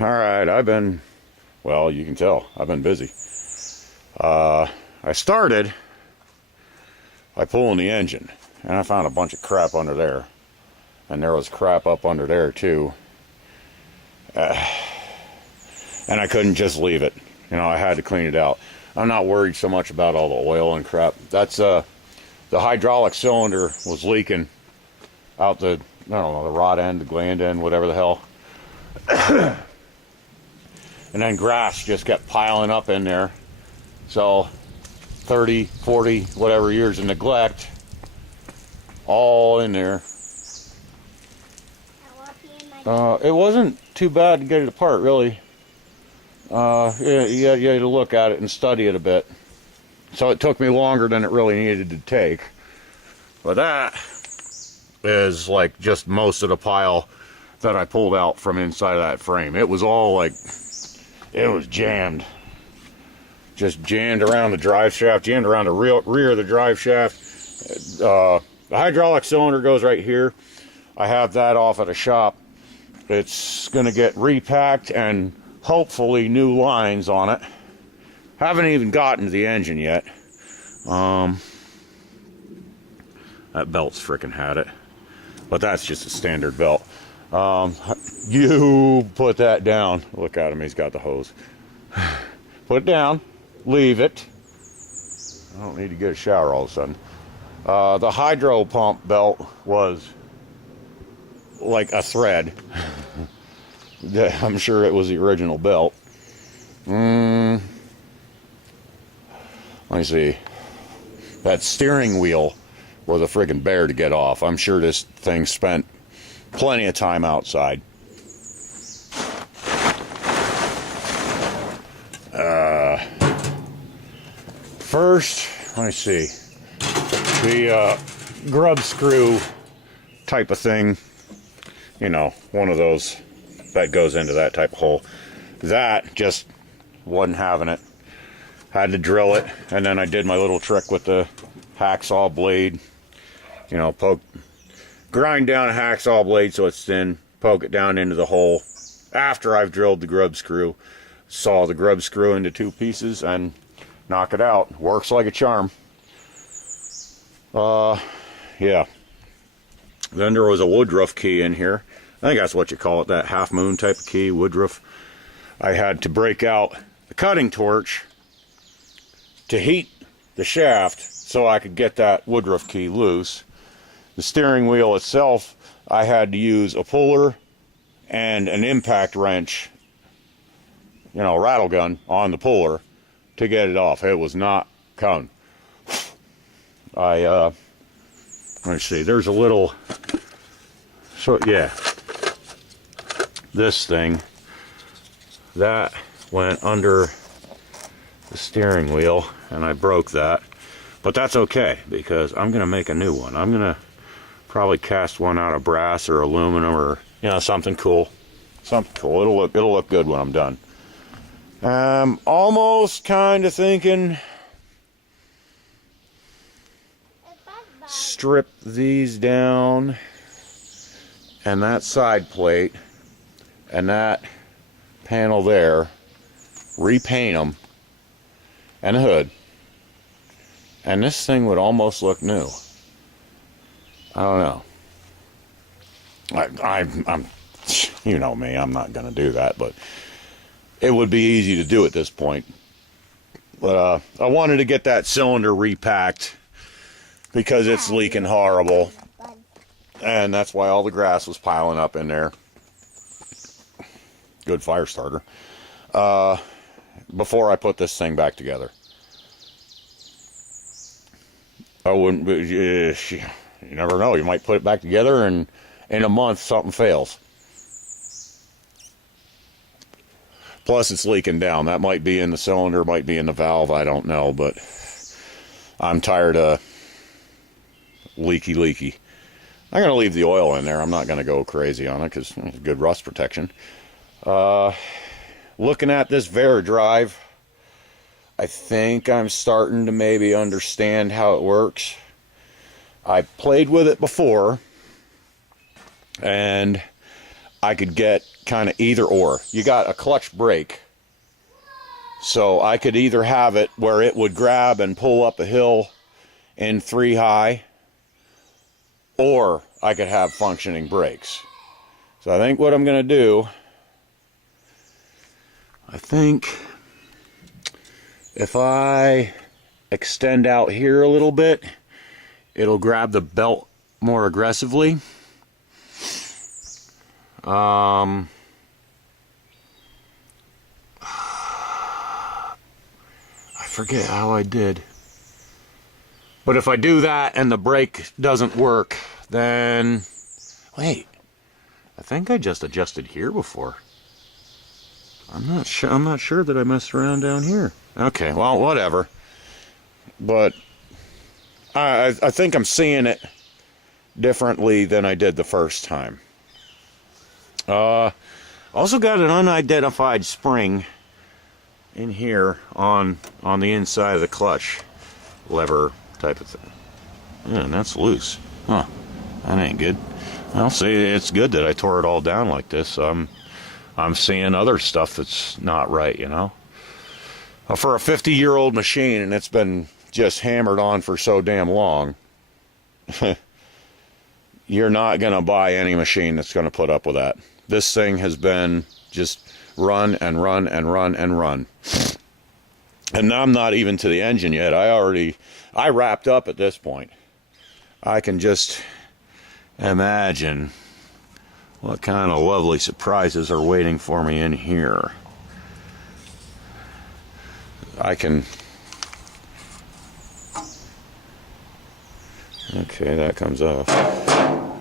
Alright, well, you can tell, I've been busy. I started by pulling the engine, and I found a bunch of crap under there. And there was crap up under there, too. And I couldn't just leave it. You know, I had to clean it out. I'm not worried so much about all the oil and crap. That's, the hydraulic cylinder was leaking out the, I don't know, the rod end, the gland end, whatever the hell. And then grass just kept piling up in there. So 30, 40, whatever years of neglect, all in there. It wasn't too bad to get it apart, really. Yeah, you had to look at it and study it a bit. So it took me longer than it really needed to take. But that is like just most of the pile that I pulled out from inside of that frame. It was all like, it was jammed. Just jammed around the drive shaft, jammed around the rear of the drive shaft. The hydraulic cylinder goes right here. I have that off at a shop. It's going to get repacked and hopefully new lines on it. Haven't even gotten to the engine yet. That belt's frickin' had it. But that's just a standard belt. You put that down. Look at him, he's got the hose. Put it down. Leave it. I don't need to get a shower all of a sudden. The hydro pump belt was like a thread. I'm sure it was the original belt. Let me see. That steering wheel was a friggin' bear to get off. I'm sure this thing spent plenty of time outside. First, let me see. The grub screw type of thing. You know, one of those that goes into that type of hole. That just wasn't having it. Had to drill it, and then I did my little trick with the hacksaw blade. You know, grind down a hacksaw blade so it's thin, poke it down into the hole. After I've drilled the grub screw, saw the grub screw into 2 pieces and knock it out. Works like a charm. Yeah. Then there was a Woodruff key in here. I think that's what you call it, that half moon type of key, Woodruff. I had to break out the cutting torch to heat the shaft so I could get that Woodruff key loose. The steering wheel itself, I had to use a puller and an impact wrench, you know, rattle gun on the puller to get it off. It was not coming. Let me see, there's a little, so yeah, this thing, that went under the steering wheel and I broke that. But that's okay, because I'm going to make a new one. I'm going to probably cast one out of brass or aluminum or, you know, something cool. Something cool. It'll look good when I'm done. Almost kind of thinking strip these down and that side plate and that panel there, repaint them, and the hood, and this thing would almost look new. I don't know. I'm you know me, I'm not gonna do that, but it would be easy to do at this point. But I wanted to get that cylinder repacked because it's leaking horrible, and that's why all the grass was piling up in there. Good fire starter. Before I put this thing back together. I wouldn't, you never know, you might put it back together and in a month something fails. Plus it's leaking down. That might be in the cylinder, might be in the valve, I don't know, but I'm tired of leaky. I'm going to leave the oil in there. I'm not going to go crazy on it because it's good rust protection. Looking at this Vera drive, I think I'm starting to maybe understand how it works. I played with it before, and I could get kind of either or. You got a clutch brake, so I could either have it where it would grab and pull up a hill in 3 high, or I could have functioning brakes. So I think what I'm going to do, I think if I extend out here a little bit, it'll grab the belt more aggressively. I forget how I did. But if I do that and the brake doesn't work, then... Wait. I think I just adjusted here before. I'm not sure that I messed around down here. Okay, well, whatever. But I think I'm seeing it differently than I did the first time. Also got an unidentified spring in here on the inside of the clutch lever type of thing. Yeah, and that's loose. Huh. That ain't good. I'll say it's good that I tore it all down like this. I'm seeing other stuff that's not right, you know. For a 50-year-old machine, and it's been just hammered on for so damn long, you're not going to buy any machine that's going to put up with that. This thing has been just run and run and run and run. And I'm not even to the engine yet. I wrapped up at this point. I can just imagine what kind of lovely surprises are waiting for me in here. Okay, that comes off.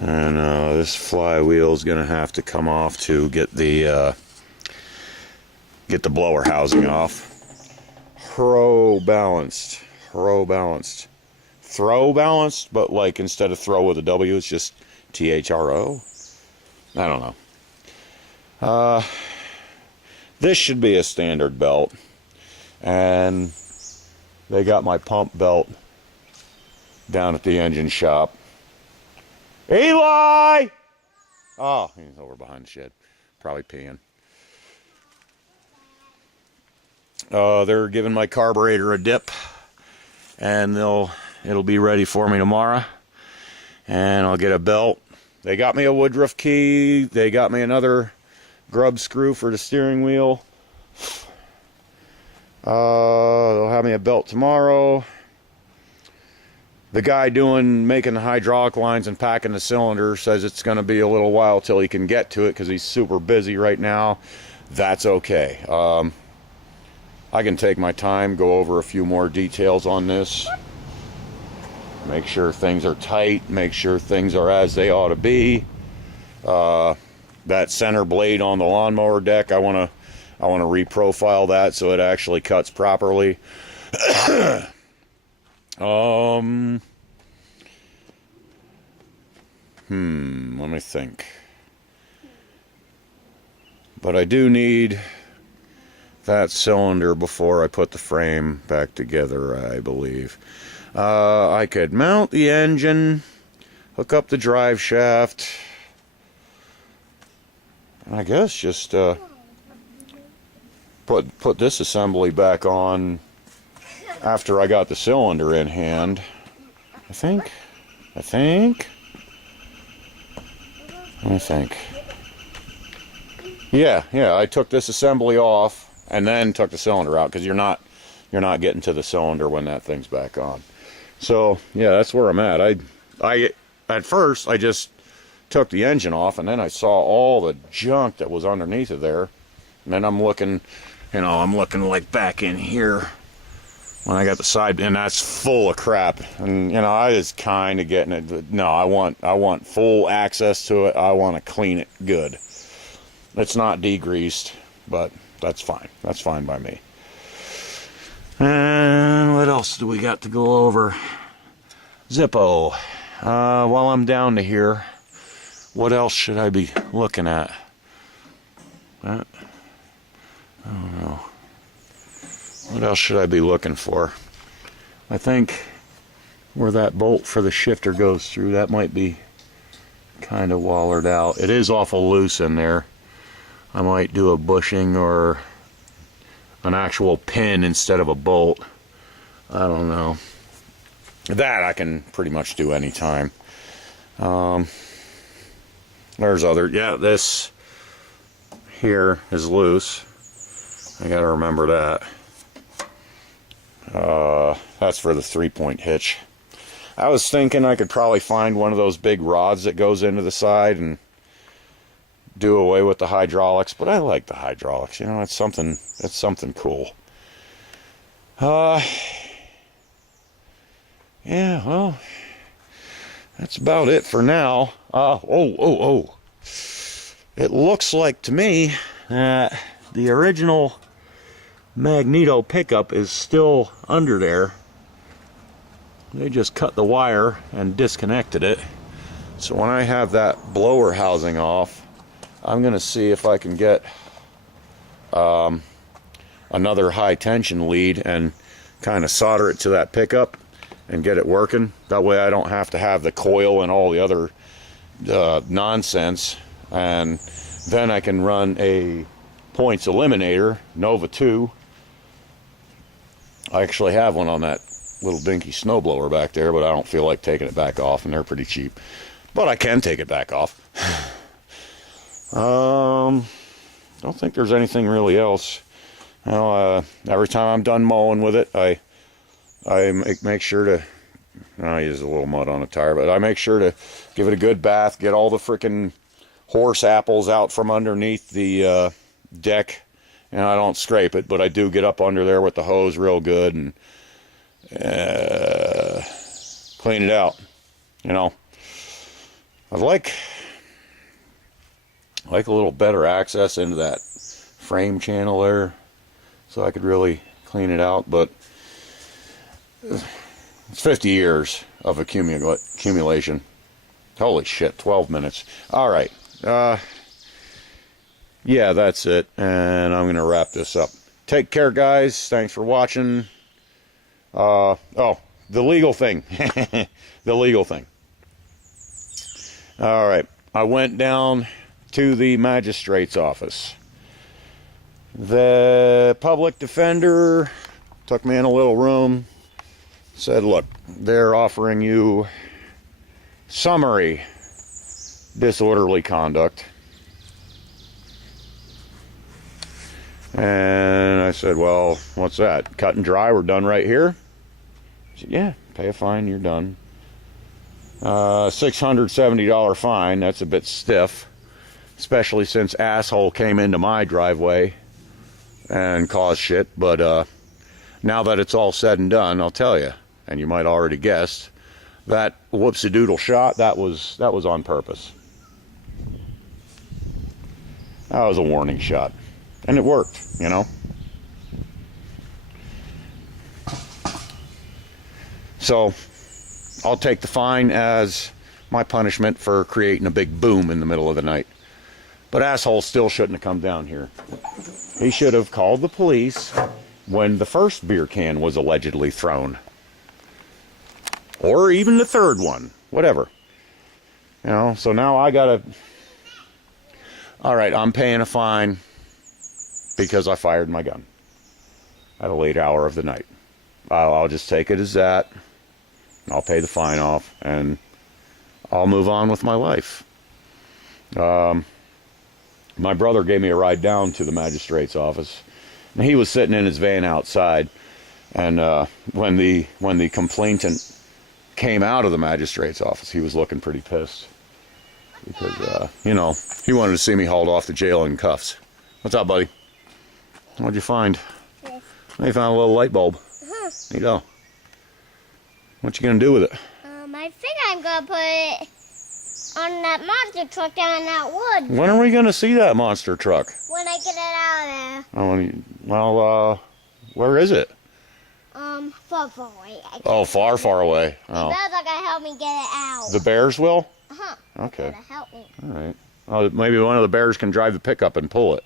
And this flywheel is going to have to come off to get the blower housing off. Throw balanced, but like instead of throw with a W, it's just THRO. I don't know. This should be a standard belt, and they got my pump belt down at the engine shop. Eli! Oh, he's over behind the shed, probably peeing. They're giving my carburetor a dip, and it'll be ready for me tomorrow, and I'll get a belt. They got me a Woodruff key. They got me another grub screw for the steering wheel. They'll have me a belt tomorrow. The guy making the hydraulic lines and packing the cylinder says it's going to be a little while till he can get to it because he's super busy right now. That's okay. I can take my time, go over a few more details on this. Make sure things are tight, make sure things are as they ought to be. That center blade on the lawnmower deck, I want to reprofile that so it actually cuts properly. Let me think. But I do need that cylinder before I put the frame back together, I believe. I could mount the engine, hook up the drive shaft, and I guess just put this assembly back on after I got the cylinder in hand. I think. Let me think. Yeah, I took this assembly off and then took the cylinder out because you're not getting to the cylinder when that thing's back on. So yeah, that's where I'm at. I at first I just took the engine off, and then I saw all the junk that was underneath of there, and then I'm looking like back in here when I got the side, and that's full of crap. And I was kind of getting it. But no, I want full access to it. I want to clean it good. It's not degreased, but that's fine. That's fine by me. And what else do we got to go over? Zippo. While I'm down to here, what else should I be looking at? I don't know. What else should I be looking for? I think where that bolt for the shifter goes through, that might be kind of wallered out. It is awful loose in there. I might do a bushing or an actual pin instead of a bolt. I don't know. That I can pretty much do anytime. There's other, yeah, this here is loose. I gotta remember that. That's for the 3-point hitch. I was thinking I could probably find one of those big rods that goes into the side and do away with the hydraulics, but I like the hydraulics. You know, it's something cool. Yeah, well, that's about it for now. It looks like to me that the original magneto pickup is still under there. They just cut the wire and disconnected it. So when I have that blower housing off, I'm going to see if I can get another high tension lead and kind of solder it to that pickup and get it working. That way I don't have to have the coil and all the other nonsense. And then I can run a points eliminator, Nova 2. I actually have one on that little dinky snowblower back there, but I don't feel like taking it back off, and they're pretty cheap. But I can take it back off. Don't think there's anything really else. You know, every time I'm done mowing with it, I make sure to, I use a little mud on the tire, but I make sure to give it a good bath, get all the frickin' horse apples out from underneath the deck. And I don't scrape it, but I do get up under there with the hose real good and clean it out. You know, I'd like a little better access into that frame channel there, so I could really clean it out. But it's 50 years of accumulation. Holy shit, 12 minutes. All right. Yeah, that's it, and I'm going to wrap this up. Take care, guys. Thanks for watching. Oh, the legal thing. The legal thing. All right. I went down to the magistrate's office. The public defender took me in a little room, said, look, they're offering you summary disorderly conduct. And I said, well, what's that? Cut and dry, we're done right here? He said, yeah, pay a fine, you're done. $670 fine, that's a bit stiff. Especially since asshole came into my driveway and caused shit. But now that it's all said and done, I'll tell you, and you might already guess, that whoopsie-doodle shot, that was on purpose. That was a warning shot. And it worked, you know. So, I'll take the fine as my punishment for creating a big boom in the middle of the night. But asshole still shouldn't have come down here. He should have called the police when the first beer can was allegedly thrown. Or even the third one. Whatever. You know, so now I gotta... Alright, I'm paying a fine because I fired my gun at a late hour of the night. I'll just take it as that. I'll pay the fine off and I'll move on with my life. My brother gave me a ride down to the magistrate's office, and he was sitting in his van outside, and when the complainant came out of the magistrate's office, he was looking pretty pissed because you know, he wanted to see me hauled off to jail in cuffs. What's up, buddy? What'd you find? Yes. I found a little light bulb. There you go. What you gonna do with it? I think I'm gonna put it on that monster truck down in that wood. When are we gonna see that monster truck? When I get it out of there. Oh, well, where is it? Far, far away. Far, far away. Oh. The bears are gonna help me get it out. The bears will? Uh-huh. Okay. They're gonna help me. All right. Oh, maybe one of the bears can drive the pickup and pull it.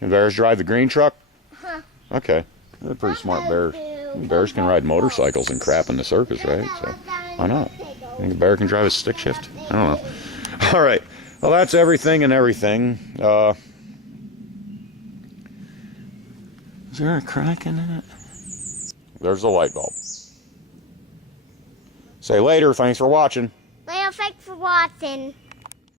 The bears drive the green truck? Uh-huh. Okay. They're pretty smart bears. Bears can ride motorcycles and crap in the circus, right? So why not? Think a bear can drive a stick shift? I don't know. All right. Well, that's everything and everything. Is there a crack in it? There's the light bulb. Say later, thanks for watching. Well, thanks for watching.